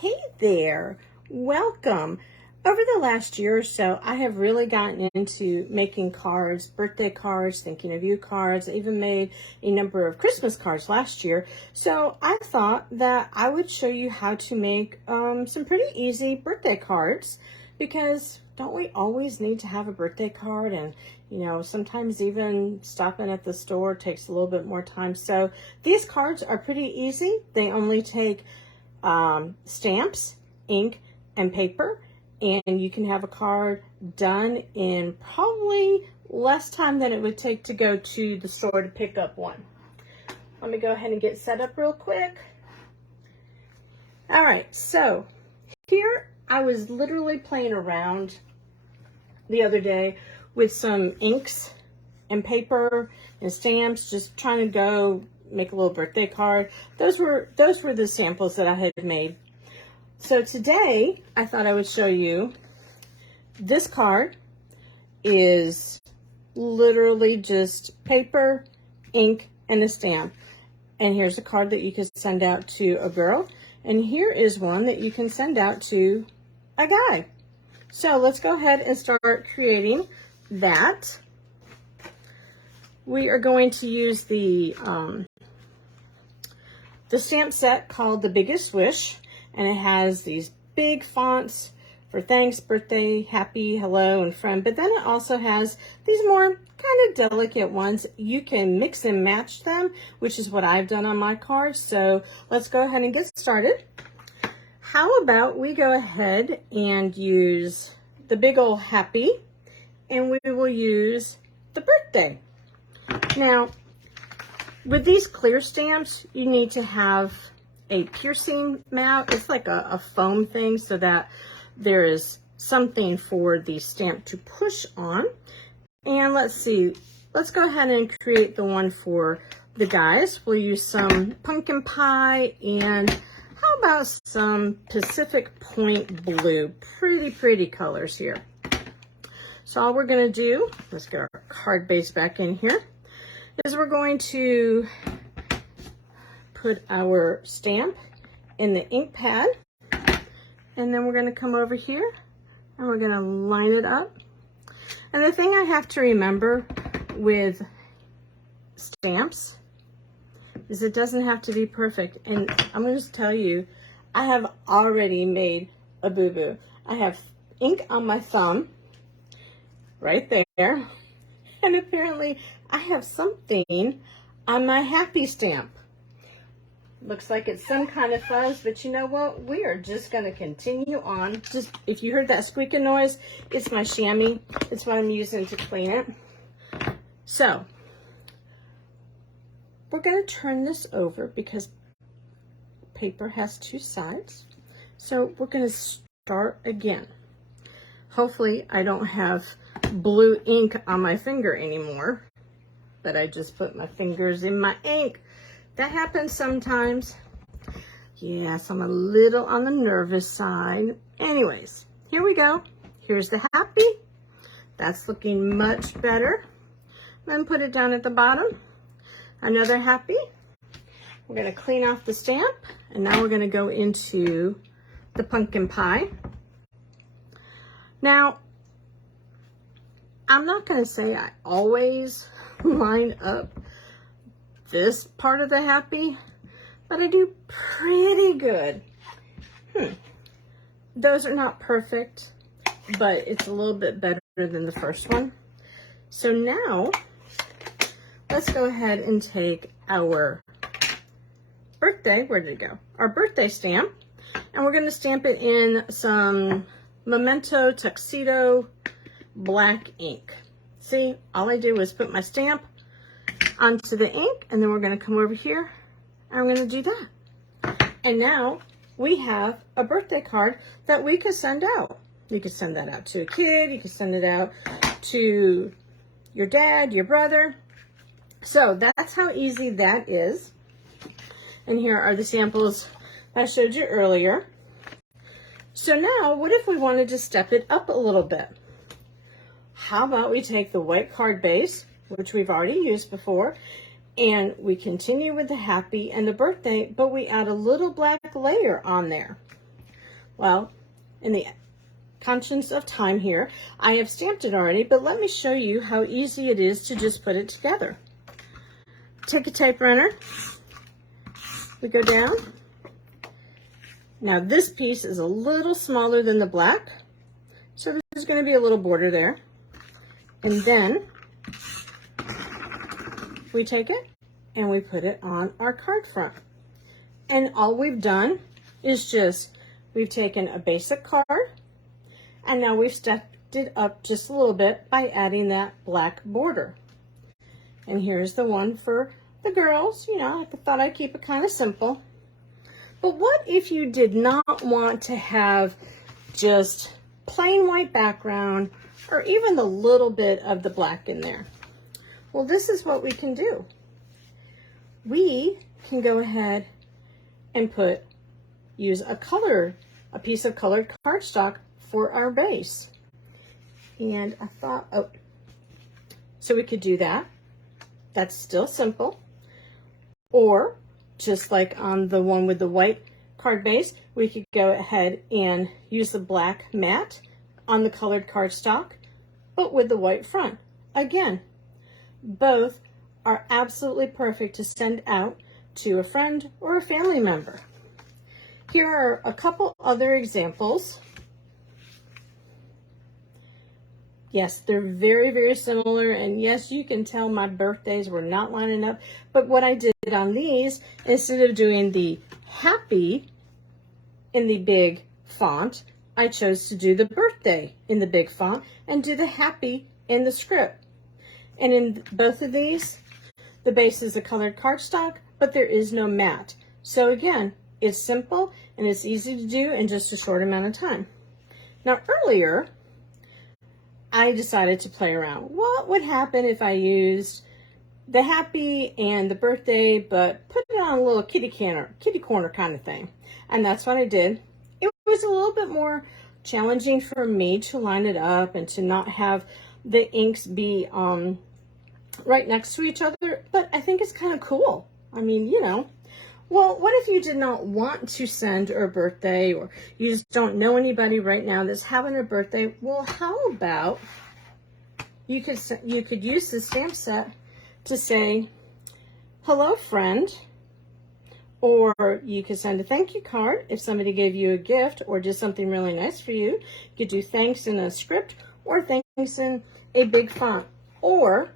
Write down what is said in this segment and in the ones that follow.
Hey there, welcome. Over the last year or so, I have really gotten into making cards, birthday cards, thinking of you cards. I even made a number of Christmas cards last year. So I thought that I would show you how to make some pretty easy birthday cards, because don't we always need to have a birthday card? And sometimes even stopping at the store takes a little bit more time. So these cards are pretty easy. They only take stamps, ink, and paper, and you can have a card done in probably less time than it would take to go to the store to pick up one. Let me go ahead and get set up real quick. All right, so here I was literally playing around the other day with some inks and paper and stamps, just trying to go make a little birthday card. Those were the samples that I had made. So today I thought I would show you this card. Is literally just paper, ink, and a stamp. And here's a card that you can send out to a girl, and here is one that you can send out to a guy. So let's go ahead and start creating that. We are going to use the stamp set called The Biggest Wish, and it has these big fonts for thanks, birthday, happy, hello, and friend. But then it also has these more kind of delicate ones. You can mix and match them, which is what I've done on my cards. So let's go ahead and get started. How about we go ahead and use the big old happy, and we will use the birthday. Now, with these clear stamps, you need to have a piercing mat. It's like a foam thing so that there is something for the stamp to push on. And let's see, let's go ahead and create the one for the guys. We'll use some pumpkin pie and how about some Pacific Point blue. Pretty colors here. So all we're going to do, let's get our card base back in here, is we're going to put our stamp in the ink pad, and then we're going to come over here and we're going to line it up. And the thing I have to remember with stamps is it doesn't have to be perfect. And I'm going to just tell you, I have already made a boo-boo. I have ink on my thumb right there, and apparently I have something on my happy stamp. Looks like it's some kind of fuzz, but you know what? We are just going to continue on. Just if you heard that squeaking noise, it's my chamois. It's what I'm using to clean it. So we're going to turn this over because paper has two sides. So we're going to start again. Hopefully I don't have blue ink on my finger anymore, but I just put my fingers in my ink. That happens sometimes. Yes, I'm a little on the nervous side. Anyways, here we go. Here's the happy. That's looking much better. Then put it down at the bottom. Another happy. We're going to clean off the stamp, and now we're going to go into the pumpkin pie. Now, I'm not going to say I always line up this part of the happy, but I do pretty good. Those are not perfect, but it's a little bit better than the first one. So now let's go ahead and take our birthday, where did it go? Our birthday stamp, and we're going to stamp it in some Memento Tuxedo black ink. See, all I did was put my stamp onto the ink, and then we're going to come over here and we're going to do that. And now we have a birthday card that we could send out. You could send that out to a kid, you could send it out to your dad, your brother. So that's how easy that is. And here are the samples I showed you earlier. So now, what if we wanted to step it up a little bit? How about we take the white card base, which we've already used before, and we continue with the happy and the birthday, but we add a little black layer on there. Well, in the conscience of time here, I have stamped it already, but let me show you how easy it is to just put it together. Take a tape runner, we go down. Now this piece is a little smaller than the black, so there's going to be a little border there. And then we take it and we put it on our card front. And all we've done is we've taken a basic card, and now we've stepped it up just a little bit by adding that black border. And here's the one for the girls. You know, I thought I'd keep it kind of simple. But what if you did not want to have just plain white background or even the little bit of the black in there? Well, this is what we can do. We can go ahead and use a piece of colored cardstock for our base. And I thought, so we could do that. That's still simple. Or just like on the one with the white card base, we could go ahead and use the black matte on the colored cardstock, but with the white front. Again, both are absolutely perfect to send out to a friend or a family member. Here are a couple other examples. Yes, they're very, very similar, and yes, you can tell my birthdays were not lining up, but what I did on these, instead of doing the happy in the big font, I chose to do the birthday in the big font and do the happy in the script. And in both of these, the base is a colored cardstock, but there is no matte. So again, it's simple and it's easy to do in just a short amount of time. Now earlier, I decided to play around. What would happen if I used the happy and the birthday, but put it on a little kitty corner kind of thing? And that's what I did. It was a little bit more challenging for me to line it up and to not have the inks be right next to each other, but I think it's kind of cool. I mean, you know. Well, what if you did not want to send a birthday, or you just don't know anybody right now that's having a birthday? Well, how about you could use the stamp set to say, hello, friend, or you could send a thank you card if somebody gave you a gift or did something really nice for you. You could do thanks in a script or thanks in a big font. Or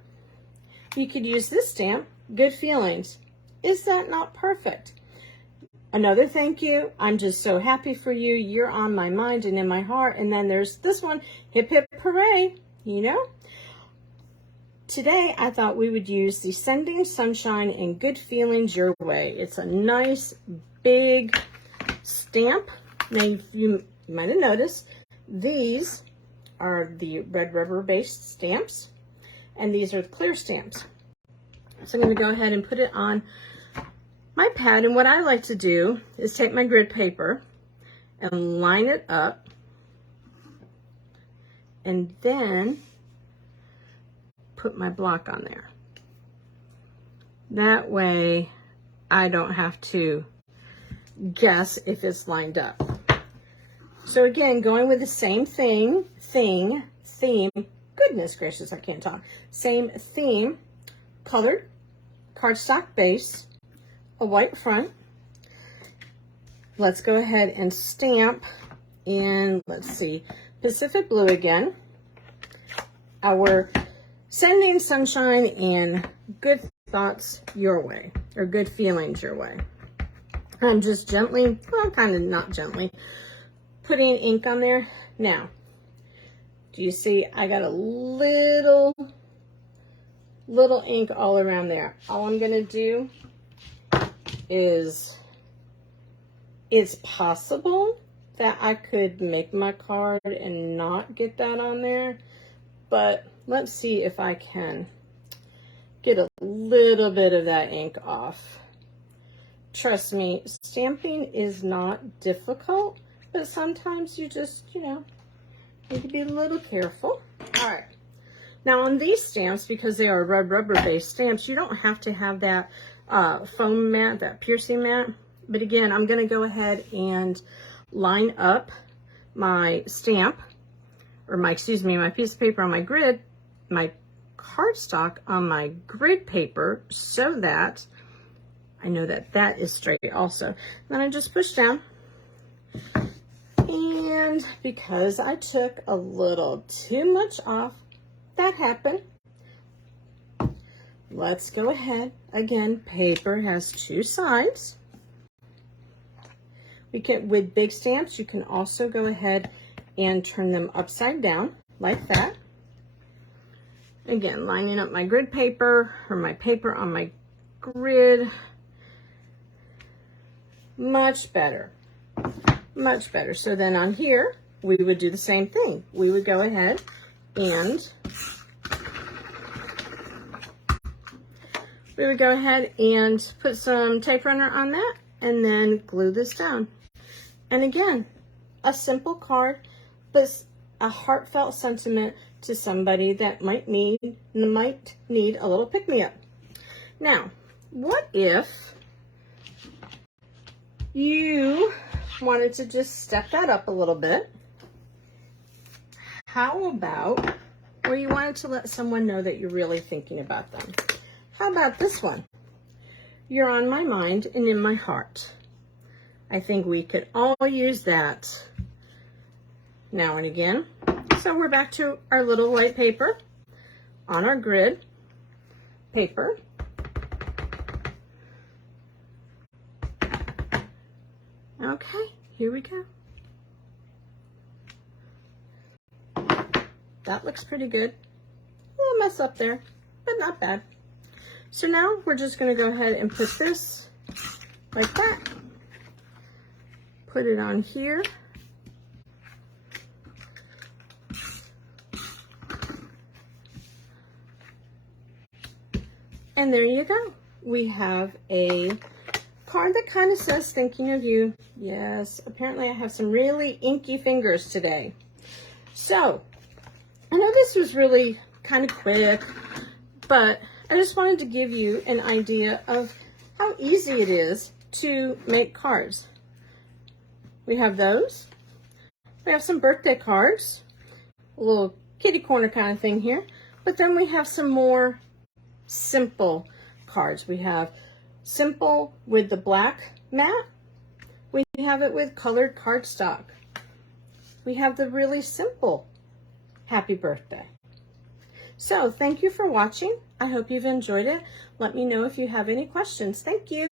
you could use this stamp, good feelings. Is that not perfect? Another thank you. I'm just so happy for you. You're on my mind and in my heart. And then there's this one, hip hip hooray, you know? Today, I thought we would use the Sending Sunshine and Good Feelings Your Way. It's a nice, big stamp. Now, you might have noticed, these are the red rubber-based stamps, and these are the clear stamps. So I'm going to go ahead and put it on my pad, and what I like to do is take my grid paper and line it up, and then put my block on there. That way I don't have to guess if it's lined up. So again, going with the same theme, goodness gracious, I can't talk. Same theme, colored cardstock base, a white front. Let's go ahead and stamp in, let's see, Pacific Blue again. Our Sending Sunshine and Good Thoughts Your Way, or Good Feelings Your Way. I'm just gently, well, kind of not gently, putting ink on there. Now, do you see I got a little ink all around there? All I'm gonna do is, it's possible that I could make my card and not get that on there, but let's see if I can get a little bit of that ink off. Trust me, stamping is not difficult, but sometimes you just, you know, need to be a little careful. All right. Now on these stamps, because they are red rubber-based stamps, you don't have to have that foam mat, that piercing mat. But again, I'm going to go ahead and line up my stamp, or my piece of paper on my grid, my cardstock on my grid paper, so that I know that that is straight also. Then I just push down, and because I took a little too much off, that happened. Let's go ahead. Again, paper has two sides. With big stamps, you can also go ahead and turn them upside down like that. Again, lining up my grid paper, or my paper on my grid. Much better, much better. So then on here, we would do the same thing. We would go ahead and put some tape runner on that, and then glue this down. And again, a simple card, but a heartfelt sentiment to somebody that might need a little pick-me-up. Now, what if you wanted to just step that up a little bit? How about, or you wanted to let someone know that you're really thinking about them? How about this one? You're on my mind and in my heart. I think we could all use that now and again. So we're back to our little white paper on our grid paper. Okay, here we go. That looks pretty good. A little mess up there, but not bad. So now we're just going to go ahead and put this like that. Put it on here. And there you go. We have a card that kind of says, thinking of you. Yes, apparently I have some really inky fingers today. So, I know this was really kind of quick, but I just wanted to give you an idea of how easy it is to make cards. We have those. We have some birthday cards, a little kitty corner kind of thing here. But then we have some more simple cards. We have simple with the black mat. We have it with colored cardstock. We have the really simple happy birthday. So thank you for watching. I hope you've enjoyed it. Let me know if you have any questions. Thank you.